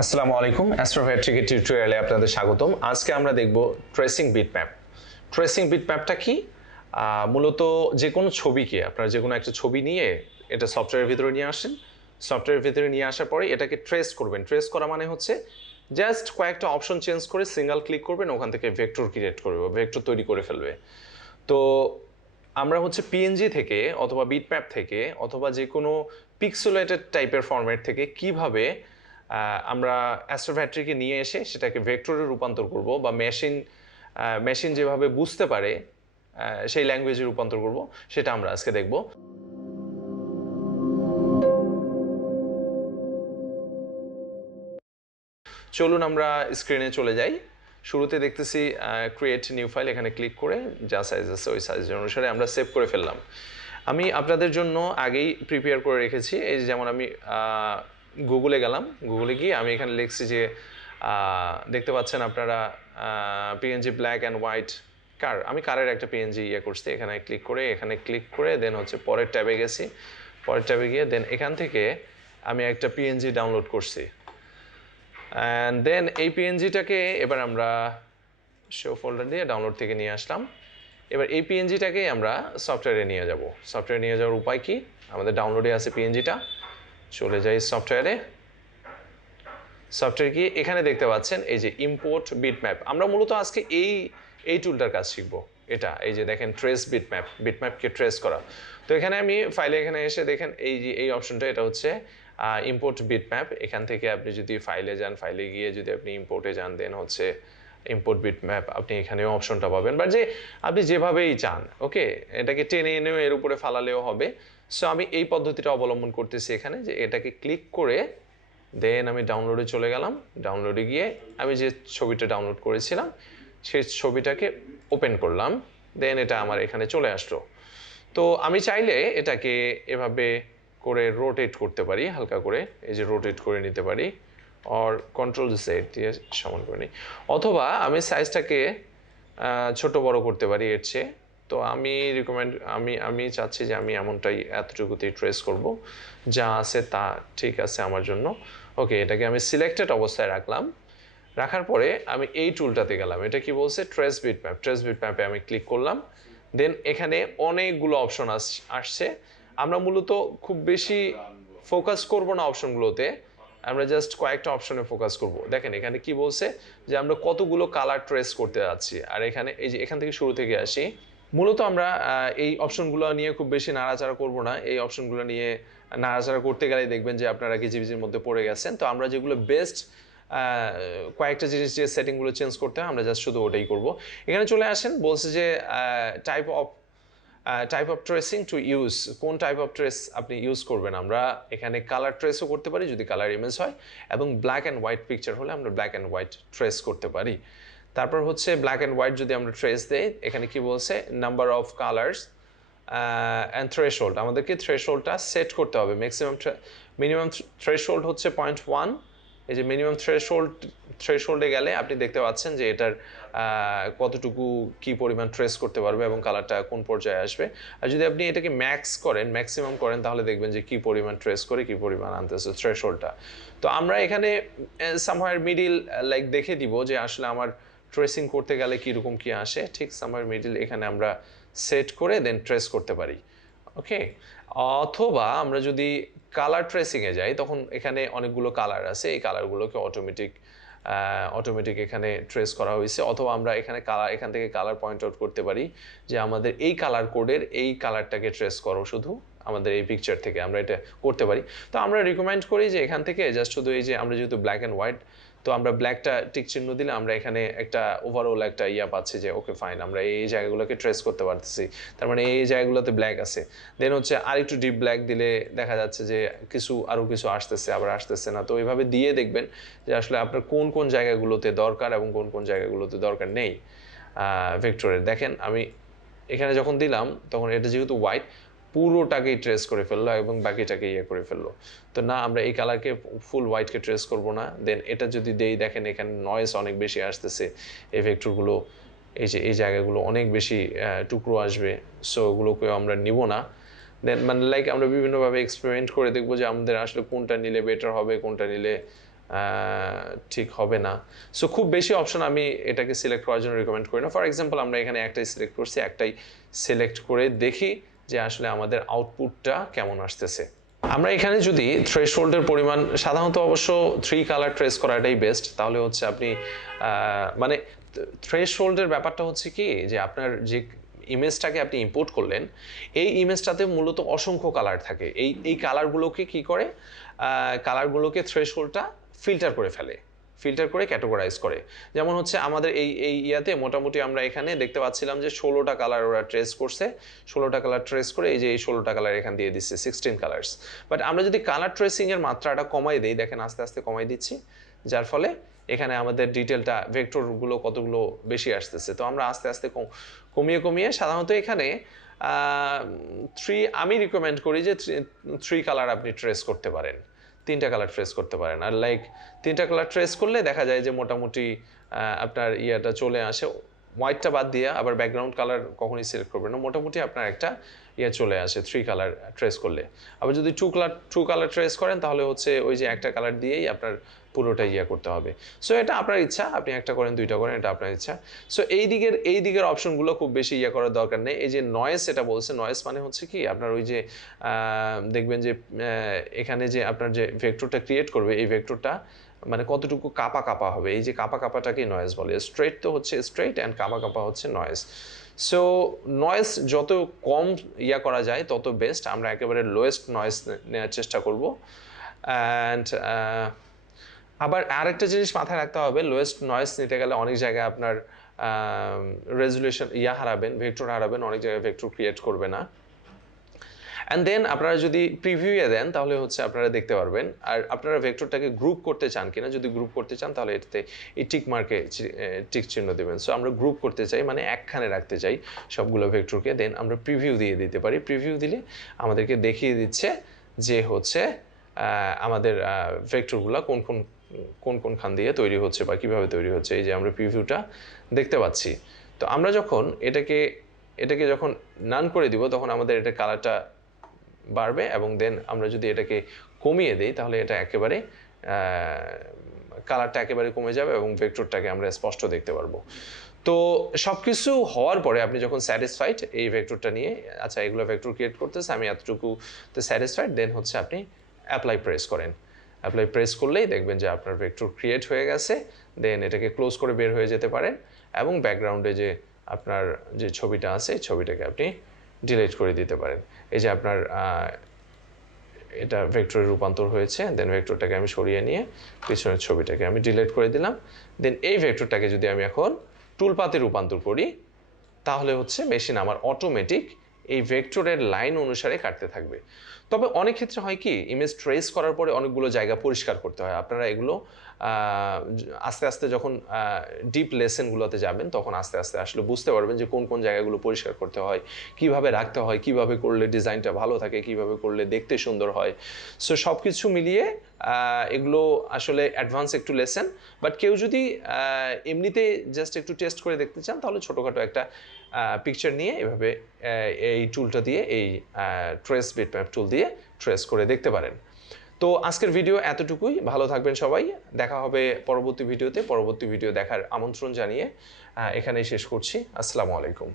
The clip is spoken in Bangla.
আসসালামু আলাইকুম অ্যাস্ট্রোভেট্রিক টিউটোরিয়ালে আপনাদের স্বাগতম। আজকে আমরা দেখব ট্রেসিং বিটম্যাপ। ট্রেসিং বিটম্যাপটা কি? মূলত যে কোনো ছবিকে আপনারা যে কোনো একটা ছবি নিয়ে এটা সফটওয়্যারের ভিতরে নিয়ে আসেন। সফটওয়্যারের ভিতরে নিয়ে আসার পরে এটাকে ট্রেস করবেন। ট্রেস করা মানে হচ্ছে জাস্ট কয়েকটা অপশন চেঞ্জ করে সিঙ্গেল ক্লিক করবেন, ওখান থেকে ভেক্টর ক্রিয়েট করবে, ভেক্টর তৈরি করে ফেলবে। তো আমরা হচ্ছে পিএনজি থেকে অথবা বিটম্যাপ থেকে অথবা যে কোনো পিক্সেলেটেড টাইপের ফরম্যাট থেকে কিভাবে আমরা অ্যাস্ট্রোভেট্রিকে নিয়ে এসে সেটাকে ভেক্টরে রূপান্তর করব বা মেশিন যেভাবে বুঝতে পারে সেই ল্যাঙ্গুয়েজে রূপান্তর করব, সেটা আমরা আজকে দেখব। চলুন আমরা স্ক্রিনে চলে যাই। শুরুতে দেখতেছি ক্রিয়েট নিউ ফাইল, এখানে ক্লিক করে যা সাইজ আছে ওই সাইজের অনুসারে আমরা সেভ করে ফেললাম। আমি আপনাদের জন্য আগেই প্রিপেয়ার করে রেখেছি। এই যেমন আমি গুগলে গেলাম, গুগলে গিয়ে আমি এখানে লিখছি যে দেখতে পাচ্ছেন আপনারা পিএনজি ব্ল্যাক অ্যান্ড হোয়াইট কার, আমি কারের একটা পিএনজি করছি। এখানে ক্লিক করে দেন হচ্ছে পরের ট্যাবে গেছি, পরের ট্যাবে গিয়ে দেন এখান থেকে আমি একটা পিএনজি ডাউনলোড করছি। অ্যান্ড দেন এই পিএনজিটাকে এবার আমরা শো ফোল্ডার দিয়ে ডাউনলোড থেকে নিয়ে আসলাম। এবার এই পিএনজিটাকে আমরা সফটওয়্যারে নিয়ে যাব। সফটওয়্যারে নিয়ে যাওয়ার উপায় কি? আমাদের ডাউনলোডে আছে পিএনজিটা, চলে যাই সফটওয়্যারে। সফটওয়্যার গিয়ে এখানে দেখতে পাচ্ছেন এই যে ইম্পোর্ট বিটম্যাপ। আমরা মূলত আজকে এই টুলটার কাজ শিখব। এটা এই যে দেখেন ট্রেস বিটম্যাপকে ট্রেস করা। তো এখানে আমি ফাইলে এখানে এসে দেখেন এই যে এই অপশনটা, এটা হচ্ছে ইম্পোর্ট বিটম্যাপ। এখান থেকে আপনি যদি ফাইলে যান, ফাইলে গিয়ে যদি আপনি ইম্পোর্টে যান, দেন হচ্ছে ইম্পোর্ট বিটম্যাপ, আপনি এখানেও অপশনটা পাবেন। বাট যে আপনি যেভাবেই চান, ওকে, এটাকে টেনে এনেও এর উপরে ফালালেও হবে। সো আমি এই পদ্ধতিটা অবলম্বন করতেছি এখানে, যে এটাকে ক্লিক করে দেন আমি ডাউনলোডে চলে গেলাম। ডাউনলোডে গিয়ে আমি যে ছবিটা ডাউনলোড করেছিলাম সেই ছবিটাকে ওপেন করলাম, দেন এটা আমার এখানে চলে আসলো। তো আমি চাইলে এটাকে এভাবে করে রোটেট করতে পারি, হালকা করে এই যে রোটেট করে নিতে পারি, অর কন্ট্রোল সেট দিয়ে সমান করে নিই, অথবা আমি সাইজটাকে ছোট বড় করতে পারি এর চেয়ে। তো আমি আমি চাচ্ছি যে আমি এমনটাই এতটুকুতেই ট্রেস করব, যা আছে তা ঠিক আছে আমার জন্য। ওকে, এটাকে আমি সিলেক্টেড অবস্থায় রাখলাম। রাখার পরে আমি এই টুলটাতে গেলাম। এটা কি বলছে? Trace bitmap. ট্রেস বিটম্যাপে আমি ক্লিক করলাম। দেন এখানে অনেকগুলো অপশন আসছে। আমরা মূলত খুব বেশি ফোকাস করব না অপশনগুলোতে, আমরা জাস্ট কয়েকটা অপশনে ফোকাস করব। দেখেন এখানে কি বলছে যে আমরা কতগুলো কালার ট্রেস করতে যাচ্ছি। আর এখানে এই যে এখান থেকে শুরু থেকে আসি, মূলত আমরা এই অপশনগুলো নিয়ে খুব বেশি নাড়াচাড়া করব না। এই অপশনগুলো নিয়ে নাড়াচাড়া করতে গেলে দেখবেন যে আপনারা গিজিবিজির মধ্যে পড়ে গেছেন। তো আমরা যেগুলো বেস্ট কয়েকটা জিনিস যে সেটিংগুলো চেঞ্জ করতে হয়, আমরা জাস্ট শুধু ওটাই করব। এখানে চলে আসেন, বলছে যে type of tracing to use, কোন টাইপ অফ ট্রেস আপনি ইউজ করবেন। আমরা এখানে কালার ট্রেসও করতে পারি যদি কালার ইমেজ হয়, এবং ব্ল্যাক অ্যান্ড হোয়াইট পিকচার হলে আমরা ব্ল্যাক অ্যান্ড হোয়াইট ট্রেস করতে পারি। তারপর হচ্ছে ব্ল্যাক অ্যান্ড হোয়াইট যদি আমরা ট্রেস দেই, এখানে কি বলছে? Number of colours and threshold. আমাদেরকে থ্রেশহোল্ডটা সেট করতে হবে। মিনিমাম থ্রেশহোল্ড হচ্ছে 0.1। এই যে মিনিমাম থ্রেশহোল্ডে গেলে আপনি দেখতে পাচ্ছেন যে এটার কতটুকু কি পরিমাণ ট্রেস করতে পারবে এবং কালারটা কোন পর্যায়ে আসবে। আর যদি আপনি এটাকে ম্যাক্সিমাম করেন, তাহলে দেখবেন যে কি পরিমাণ ট্রেস করে কি পরিমাণ আনতেছে থ্রেশহোল্ডটা। তো আমরা এখানে সামহার মিডিল লাইক দেখে দিব যে আসলে আমার ট্রেসিং করতে গেলে কীরকম কী আসে। ঠিক সামহার মিডিল এখানে আমরা সেট করে দেন ট্রেস করতে পারি। ওকে, অথবা আমরা যদি কালার ট্রেসিংয়ে যাই, তখন এখানে অনেকগুলো কালার আছে, এই কালারগুলোকে অটোমেটিক এখানে ট্রেস করা হয়েছে। অথবা আমরা এখান থেকে কালার পয়েন্ট আউট করতে পারি যে আমাদের এই কালার কোডের এই কালারটাকে ট্রেস করো শুধু আমাদের এই পিকচার থেকে, আমরা এটা করতে পারি। তো আমরা রিকমেন্ড করি যে এখান থেকে জাস্ট শুধু এই যে আমরা যেহেতু ব্ল্যাক অ্যান্ড হোয়াইট, তো আমরা ব্ল্যাকটা টিক চিহ্ন দিলে আমরা এখানে একটা ওভারঅল একটা পাচ্ছি যে ওকে ফাইন, আমরা এই জায়গাগুলোকে ট্রেস করতে পারতেছি। তার মানে এই জায়গাগুলোতে ব্ল্যাক আছে। দেন হচ্ছে আরেকটু ডিপ ব্ল্যাক দিলে দেখা যাচ্ছে যে আরও কিছু আসতেছে, আবার আসতেছে না। তো এইভাবে দিয়ে দেখবেন যে আসলে আপনার কোন কোন জায়গাগুলোতে দরকার এবং কোন কোন জায়গাগুলোতে দরকার নেই ভেক্টরের। দেখেন আমি এখানে যখন দিলাম, তখন এটা যেহেতু হোয়াইট, পুরোটাকেই ট্রেস করে ফেললো এবং বাকিটাকে করে ফেললো। তো না, আমরা এই কালারকে ফুল হোয়াইটকে ট্রেস করব না। দেন এটা যদি দেই, দেখেন এখানে নয়েজ অনেক বেশি আসতেছে, এই ভেক্টরগুলো এই জায়গাগুলো অনেক বেশি টুকরো আসবে। সো ওগুলোকেও আমরা নিব না। দেন মানে লাইক আমরা বিভিন্নভাবে এক্সপেরিমেন্ট করে দেখবো যে আমাদের আসলে কোনটা নিলে বেটার হবে, কোনটা নিলে ঠিক হবে না। সো খুব বেশি অপশন আমি এটাকে সিলেক্ট করার জন্য রিকমেন্ড করি না। ফর এক্সাম্পল আমরা এখানে একটাই সিলেক্ট করছি, একটাই সিলেক্ট করে দেখি যে আসলে আমাদের আউটপুটটা কেমন আসতেছে। আমরা এখানে যদি থ্রেশহোল্ডের পরিমাণ সাধারণত অবশ্য 3 কালার ট্রেস করাটাই বেস্ট, তাহলে হচ্ছে আপনি মানে থ্রেশহোল্ডের ব্যাপারটা হচ্ছে কি যে আপনার যে ইমেজটাকে আপনি ইম্পোর্ট করলেন এই ইমেজটাতে মূলত অসংখ্য কালার থাকে, এই কালারগুলোকে কি করে, কালারগুলোকে থ্রেশহোল্ডটা ফিল্টার করে ফেলে, ফিল্টার করে ক্যাটেগরাইজ করে। যেমন হচ্ছে আমাদের এই ইয়াতে মোটামুটি আমরা এখানে দেখতে পাচ্ছিলাম যে 16টা কালার ওরা ট্রেস করছে, 16টা কালার ট্রেস করে এই যে এই 16টা কালার এখান দিয়ে দিচ্ছে 16 কালার্স। বাট আমরা যদি কালার ট্রেসিংয়ের মাত্রাটা কমাই দিই, দেখেন আস্তে আস্তে কমাই দিচ্ছি, যার ফলে এখানে আমাদের ডিটেলটা ভেক্টরগুলো কতগুলো বেশি আসতেছে। তো আমরা আস্তে আস্তে কমিয়ে কমিয়ে সাধারণত এখানে আমি রিকমেন্ড করি যে 3 কালার আপনি ট্রেস করতে পারেন, 3টা কালার ট্রেস করতে পারেন। আর লাইক 3টা কালার ট্রেস করলে দেখা যায় যে মোটামুটি আপনার ইয়াটা চলে আসে, হোয়াইটটা বাদ দিয়ে আবার ব্যাকগ্রাউন্ড কালার কখনই সিলেক্ট করবেন না, মোটামুটি আপনার একটা ইয়ে চলে আসে 3 কালার ট্রেস করলে। আবার যদি 2 কালার ট্রেস করেন তাহলে হচ্ছে ওই যে একটা কালার দিয়েই আপনার পুরোটা ইয়ে করতে হবে। সো এটা আপনার ইচ্ছা, আপনি একটা করেন 2টা করেন, এটা আপনার ইচ্ছা। সো এই দিকের অপশনগুলো খুব বেশি ইয়ে করার দরকার নেই। এই যে নয়েজ, এটা বলছে নয়েজ মানে হচ্ছে কি আপনার ওই যে দেখবেন যে এখানে যে আপনার যে ভেক্টরটা ক্রিয়েট করবে এই ভেক্টরটা মানে কতটুকু কাপা কাপা হবে, এই যে কাপা কাপাটাকেই নয়েজ বলে। স্ট্রেট তো হচ্ছে স্ট্রেট অ্যান্ড কাপা কাপা হচ্ছে নয়েজ। সো নয়েজ যত কম ইয়া করা যায় তত বেস্ট, আমরা একেবারে লোয়েস্ট নয়েজ নেওয়ার চেষ্টা করব। অ্যান্ড আবার আরেকটা জিনিস মাথায় রাখতে হবে, লোয়েস্ট নয়েজ নিতে গেলে অনেক জায়গায় আপনার রেজুলেশন হারাবেন, ভেক্টর হারাবেন, অনেক জায়গায় ভেক্টর ক্রিয়েট করবে না। অ্যান্ড দেন আপনারা যদি প্রিভিউয়ে দেন তাহলে হচ্ছে আপনারা দেখতে পারবেন। আর আপনারা ভেক্টরটাকে গ্রুপ করতে চান কিনা, যদি গ্রুপ করতে চান তাহলে এটাতে এই টিক মার্কে টিক চিহ্ন দেবেন। সো আমরা গ্রুপ করতে চাই মানে একখানে রাখতে চাই সবগুলো ভেক্টরকে, দেন আমরা প্রিভিউ দিয়ে দিতে পারি। প্রিভিউ দিলে আমাদেরকে দেখিয়ে দিচ্ছে যে হচ্ছে আমাদের ভেক্টরগুলো কোন খান দিয়ে তৈরি হচ্ছে বা কীভাবে তৈরি হচ্ছে। এই যে আমরা প্রিভিউটা দেখতে পাচ্ছি। তো আমরা যখন এটাকে যখন নান করে দিব তখন আমাদের এটা কালারটা বাড়বে, এবং দেন আমরা যদি এটাকে কমিয়ে দিই তাহলে এটা একেবারে কালারটা একেবারে কমে যাবে এবং ভেক্টরটাকে আমরা স্পষ্ট দেখতে পারবো। তো সব কিছু হওয়ার পরে আপনি যখন স্যাটিসফাইড এই ভেক্টরটা নিয়ে, আচ্ছা এগুলো ভেক্টর ক্রিয়েট করতেছে আমি এতটুকুতে স্যাটিসফাইড, দেন হচ্ছে আপনি অ্যাপ্লাই প্রেস করেন। অ্যাপ্লাই প্রেস করলেই দেখবেন যে আপনার ভেক্টর ক্রিয়েট হয়ে গেছে। দেন এটাকে ক্লোজ করে বের হয়ে যেতে পারেন এবং ব্যাকগ্রাউন্ডে যে আপনার যে ছবিটা আছে এই ছবিটাকে আপনি ডিলিট করে দিতে পারেন। এই যে আপনার এটা ভেক্টরে রূপান্তর হয়েছে, দেন ভেক্টরটাকে আমি সরিয়ে নিয়ে পিছনের ছবিটাকে আমি ডিলিট করে দিলাম। দেন এই ভেক্টরটাকে যদি আমি এখন টুলপাতে রূপান্তর করি তাহলে হচ্ছে মেশিন আমার অটোমেটিক এই ভেক্টরের লাইন অনুসারে কাটতে থাকবে। তবে অনেক ক্ষেত্রে হয় কি, ইমেজ ট্রেস করার পরে অনেকগুলো জায়গা পরিষ্কার করতে হয়। আপনারা এগুলো আস্তে আস্তে যখন ডিপ লেসেনগুলোতে যাবেন তখন আস্তে আস্তে আসলে বুঝতে পারবেন যে কোন জায়গাগুলো পরিষ্কার করতে হয়, কিভাবে রাখতে হয়, কিভাবে করলে ডিজাইনটা ভালো থাকে, কিভাবে করলে দেখতে সুন্দর হয়। সো সব কিছু মিলিয়ে এগুলো আসলে অ্যাডভান্স একটু লেসেন। বাট কেউ যদি এমনিতে জাস্ট একটু টেস্ট করে দেখতে চান তাহলে ছোটোখাটো একটা পিকচার নিয়ে এভাবে এই টুলটা দিয়ে, এই ট্রেস বিটম্যাপ টুল দিয়ে ট্রেস করে দেখতে পারেন। তো আজকের ভিডিও এতটুকুই, ভালো থাকবেন সবাই, দেখা হবে পরবর্তী ভিডিওতে। পরবর্তী ভিডিও দেখার আমন্ত্রণ জানিয়ে এখানেই শেষ করছি। আসসালামু আলাইকুম।